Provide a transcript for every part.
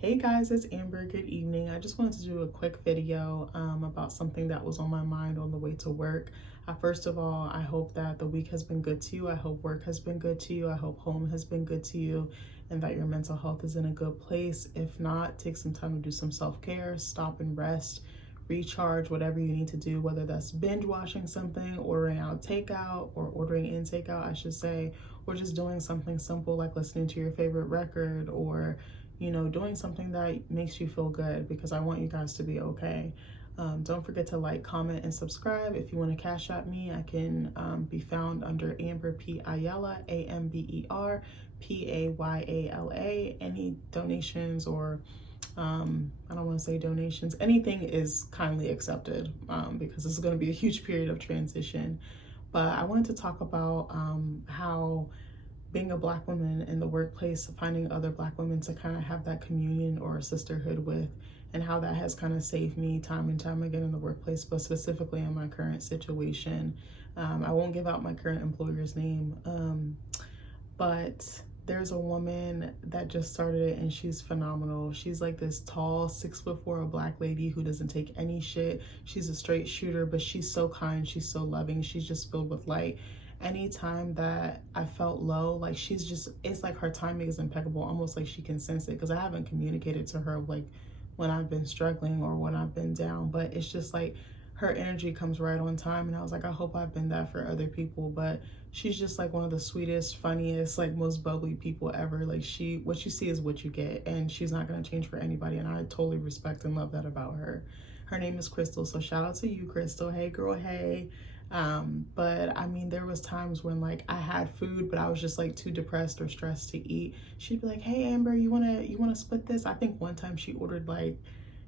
Hey guys, it's Amber. Good evening. I just wanted to do a quick video about something that was on my mind on the way to work. First of all, I hope that the week has been good to you. I hope work has been good to you. I hope home has been good to you and that your mental health is in a good place. If not, take some time to do some self-care, stop and rest, recharge, whatever you need to do, whether that's binge watching something, ordering out takeout, or ordering in takeout, I should say, or just doing something simple like listening to your favorite record or doing something that makes you feel good, because I want you guys to be okay. Don't forget to like, comment, and subscribe. If you want to cash at me, I can be found under Amber P. Ayala, AMBER PAYALA. Any donations or I don't want to say donations, anything is kindly accepted, because this is going to be a huge period of transition. But I wanted to talk about how being a Black woman in the workplace, finding other Black women to kind of have that communion or sisterhood with, and how that has kind of saved me time and time again in the workplace, but specifically in my current situation. I won't give out my current employer's name, but there's a woman that just started it and she's phenomenal. She's like this tall 6'4" Black lady who doesn't take any shit. She's a straight shooter, but she's so kind, she's so loving, she's just filled with light. Anytime that I felt low, like she's just, it's like her timing is impeccable, almost like she can sense it, because I haven't communicated to her like when I've been struggling or when I've been down, but it's just like her energy comes right on time. And I was like, I hope I've been that for other people. But she's just like one of the sweetest, funniest, like most bubbly people ever. Like what you see is what you get, and she's not going to change for anybody, and I totally respect and love that about her. Her name is Crystal, so shout out to you, Crystal. Hey girl, hey. But I mean, there was times when like I had food, but I was just like too depressed or stressed to eat. She'd be like, hey Amber, you wanna split this? I think one time she ordered like,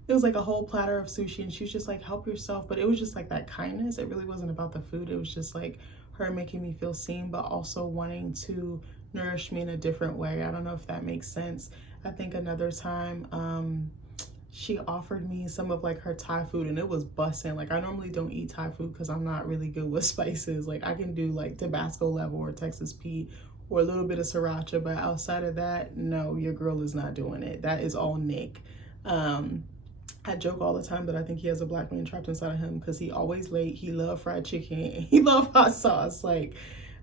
it was like a whole platter of sushi, and she was just like, help yourself. But it was just like that kindness. It really wasn't about the food. It was just like her making me feel seen, but also wanting to nourish me in a different way. I don't know if that makes sense. I think another time, she offered me some of like her Thai food, and it was busting. Like I normally don't eat Thai food because I'm not really good with spices. Like I can do like Tabasco level or Texas Pete or a little bit of sriracha, but outside of that, no, your girl is not doing it. That is all Nick. I joke all the time that I think he has a Black man trapped inside of him, because he always late, he love fried chicken, and he love hot sauce. Like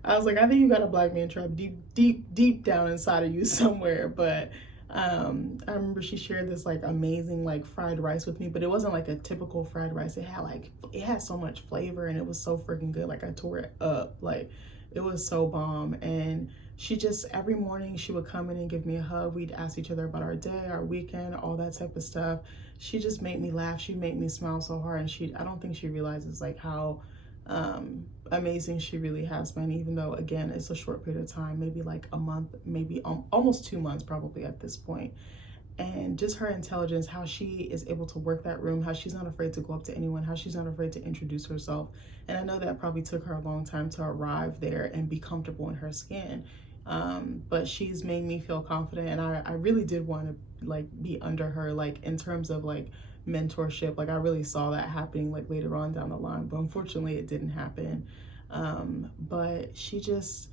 I was like, I think you got a Black man trapped deep down inside of you somewhere. But I remember she shared this like amazing like fried rice with me, but it wasn't like a typical fried rice. It had so much flavor, and it was so freaking good. Like I tore it up. Like it was so bomb. And she just, every morning she would come in and give me a hug. We'd ask each other about our day, our weekend, all that type of stuff. She just made me laugh. She made me smile so hard. And I don't think she realizes like how amazing she really has been, even though again it's a short period of time, maybe like a month, maybe almost 2 months probably at this point. And just her intelligence, how she is able to work that room, how she's not afraid to go up to anyone, how she's not afraid to introduce herself. And I know that probably took her a long time to arrive there and be comfortable in her skin, but she's made me feel confident. And I really did want to like be under her, like in terms of like mentorship. Like I really saw that happening like later on down the line, but unfortunately it didn't happen. But she's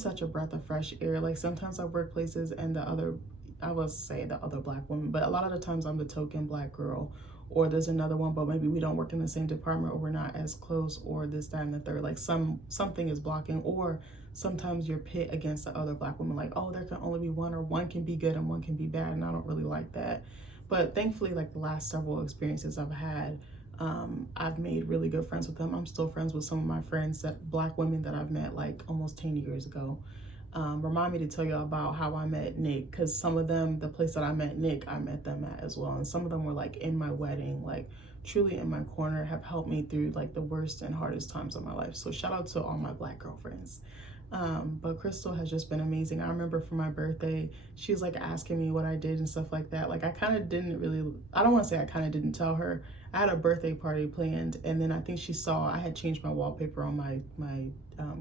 such a breath of fresh air. Like sometimes I work places and I will say the other Black woman, but a lot of the times I'm the token Black girl, or there's another one, but maybe we don't work in the same department, or we're not as close, or this, that, and the third. Like something is blocking, or sometimes you're pit against the other Black woman. Like, oh, there can only be one, or one can be good and one can be bad, and I don't really like that. But thankfully, like the last several experiences I've had, I've made really good friends with them. I'm still friends with some of my friends, that Black women that I've met like almost 10 years ago. Remind me to tell you about how I met Nick, because some of them, the place that I met Nick, I met them at as well. And some of them were like in my wedding, like truly in my corner, have helped me through like the worst and hardest times of my life. So shout out to all my Black girlfriends. But Crystal has just been amazing. I remember for my birthday, she was like asking me what I did and stuff like that. Like I kind of didn't really, I don't want to say I kind of didn't tell her. I had a birthday party planned, and then I think she saw I had changed my wallpaper on my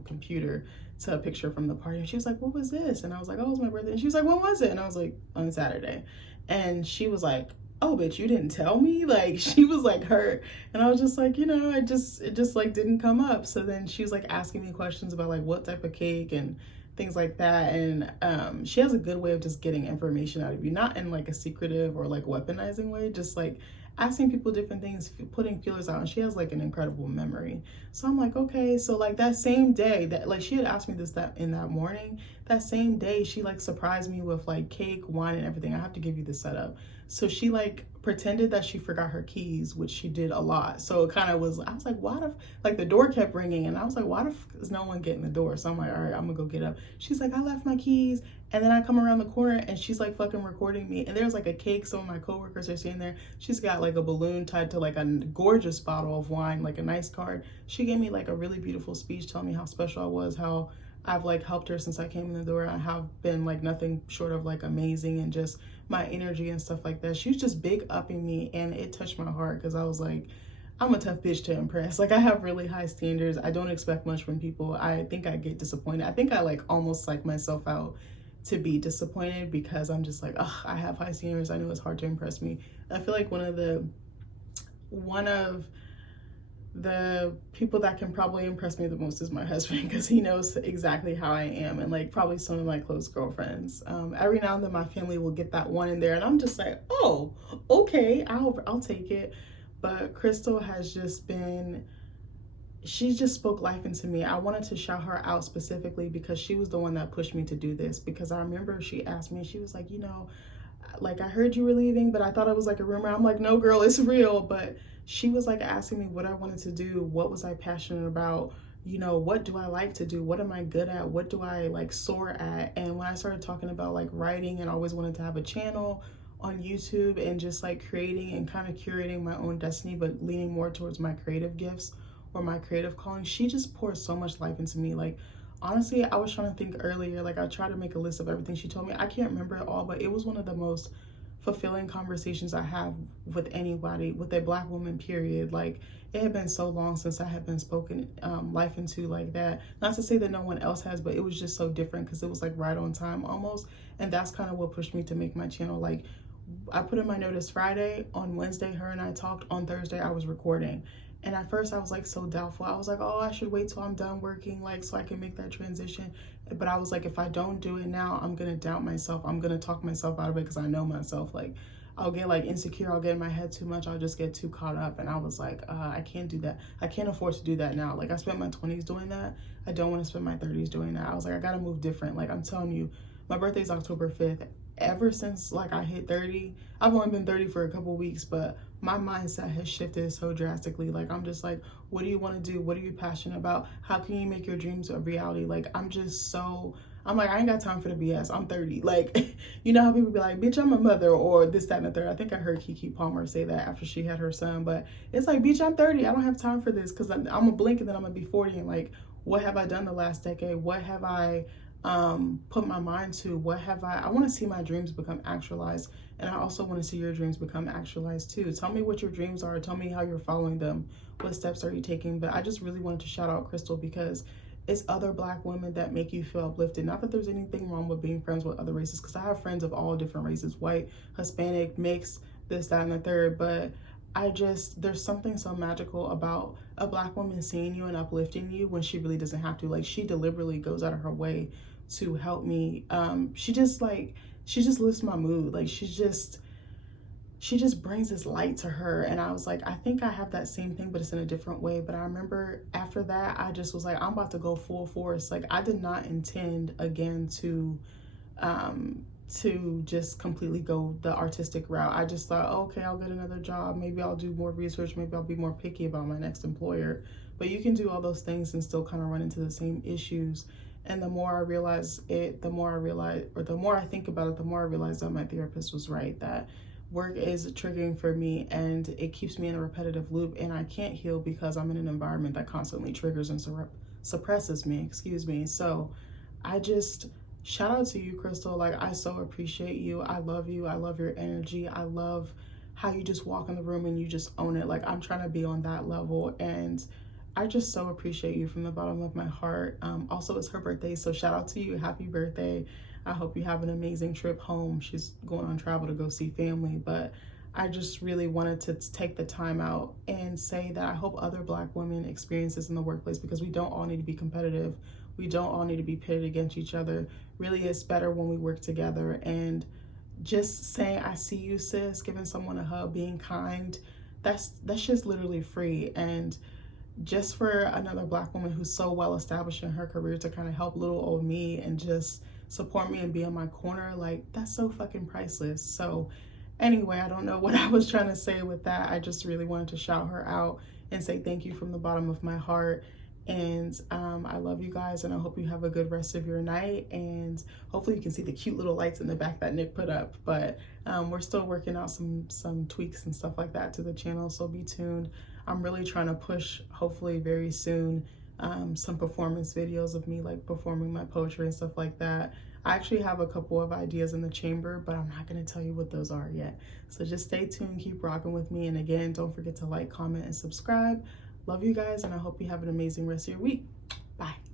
computer to a picture from the party, and she was like, what was this? And I was like, oh, it was my birthday. And she was like, when was it? And I was like, on Saturday. And she was like, oh, bitch, you didn't tell me? Like she was like hurt. And I was just like, it just like didn't come up. So then she was like asking me questions about like what type of cake and things like that. And she has a good way of just getting information out of you, not in like a secretive or like weaponizing way, just like asking people different things, putting feelers out. And she has like an incredible memory. So I'm like, okay. So like that same day that like she had asked me this that in that morning, that same day she like surprised me with like cake, wine, and everything. I have to give you the setup. So she like pretended that she forgot her keys, which she did a lot. So it kind of was, I was like, why the, like the door kept ringing and I was like, why the is no one getting the door? So I'm like, all right, I'm gonna go get up. She's like, I left my keys. And then I come around the corner and she's like fucking recording me. And there's like a cake. Some of my coworkers are sitting there. She's got like a balloon tied to like a gorgeous bottle of wine, like a nice card. She gave me like a really beautiful speech telling me how special I was, how I've like helped her since I came in the door. I have been like nothing short of like amazing, and just my energy and stuff like that. She was just big upping me, and it touched my heart because I was like, I'm a tough bitch to impress. Like I have really high standards. I don't expect much from people. I think I get disappointed. I think I like almost psych myself out to be disappointed because I'm just like, oh, I have high standards. I know it's hard to impress me. I feel like one of the people that can probably impress me the most is my husband, because he knows exactly how I am, and like probably some of my close girlfriends. Every now and then my family will get that one in there and I'm just like, oh, okay, I'll take it. But Crystal has just been, she just spoke life into me. I wanted to shout her out specifically because she was the one that pushed me to do this. Because I remember she asked me, she was like, you know, like I heard you were leaving, but I thought it was like a rumor. I'm like, no, girl, it's real. But she was like asking me what I wanted to do, what was I passionate about, you know, what do I like to do, what am I good at, what do I like soar at. And when I started talking about like writing and always wanted to have a channel on YouTube and just like creating and kind of curating my own destiny, but leaning more towards my creative gifts or my creative calling, she just poured so much life into me. Like honestly, I was trying to think earlier, like I tried to make a list of everything she told me. I can't remember it all, but it was one of the most fulfilling conversations I have with anybody, with a Black woman, period. Like it had been so long since I had been spoken life into like that. Not to say that no one else has, but it was just so different because it was like right on time almost. And that's kind of what pushed me to make my channel. Like I put in my notice Friday, on Wednesday her and I talked, on Thursday I was recording. And at first I was like so doubtful. I was like, oh, I should wait till I'm done working, like so I can make that transition. But I was like, if I don't do it now, I'm gonna doubt myself. I'm gonna talk myself out of it because I know myself. Like I'll get like insecure, I'll get in my head too much, I'll just get too caught up. And I was like, I can't do that. I can't afford to do that now. Like I spent my 20s doing that. I don't want to spend my 30s doing that. I was like, I gotta move different. Like I'm telling you, my birthday's October 5th. Ever since like I hit 30, I've only been 30 for a couple weeks, but my mindset has shifted so drastically. Like I'm just like, what do you want to do? What are you passionate about? How can you make your dreams a reality? Like I'm just so, I'm like, I ain't got time for the BS. I'm 30. Like, you know how people be like, bitch, I'm a mother, or this, that, and the third. I think I heard Kiki Palmer say that after she had her son, but it's like, bitch, I'm 30. I don't have time for this because I'm a blink and then I'm gonna be 40. And like, what have I done the last decade? What have I put my mind to? What have I want to see my dreams become actualized, and I also want to see your dreams become actualized too. Tell me what your dreams are. Tell me how you're following them. What steps are you taking? But I just really wanted to shout out Crystal because it's other Black women that make you feel uplifted. Not that there's anything wrong with being friends with other races, because I have friends of all different races, white, Hispanic, mixed, this, that, and the third. But there's something so magical about a Black woman seeing you and uplifting you when she really doesn't have to. Like she deliberately goes out of her way to help me. She just lifts my mood. Like she just brings this light to her. And I was like, I think I have that same thing, but it's in a different way. But I remember after that, I just was like, I'm about to go full force. Like I did not intend again to just completely go the artistic route. I just thought, okay, I'll get another job. Maybe I'll do more research. Maybe I'll be more picky about my next employer. But you can do all those things and still kind of run into the same issues. And the more I realize it, the more I think about it, the more I realize that my therapist was right, that work is triggering for me and it keeps me in a repetitive loop, and I can't heal because I'm in an environment that constantly triggers and suppresses me, So I just shout out to you, Crystal. Like I so appreciate you. I love you. I love your energy. I love how you just walk in the room and you just own it. Like I'm trying to be on that level, and I just so appreciate you from the bottom of my heart. Also, it's her birthday, so shout out to you. Happy birthday. I hope you have an amazing trip home. She's going on travel to go see family, but I just really wanted to take the time out and say that I hope other Black women experience this in the workplace, because we don't all need to be competitive. We don't all need to be pitted against each other. Really, it's better when we work together. And just saying, I see you, sis, giving someone a hug, being kind, that's just literally free. And just for another Black woman who's so well established in her career to kind of help little old me and just support me and be in my corner, like, that's so fucking priceless. So anyway, I don't know what I was trying to say with that. I just really wanted to shout her out and say thank you from the bottom of my heart. And I love you guys, and I hope you have a good rest of your night. And hopefully you can see the cute little lights in the back that Nick put up. But we're still working out some tweaks and stuff like that to the channel, so be tuned. I'm really trying to push, hopefully very soon, some performance videos of me like performing my poetry and stuff like that. I actually have a couple of ideas in the chamber, but I'm not going to tell you what those are yet. So just stay tuned, keep rocking with me. And again, don't forget to like, comment, and subscribe. Love you guys, and I hope you have an amazing rest of your week. Bye.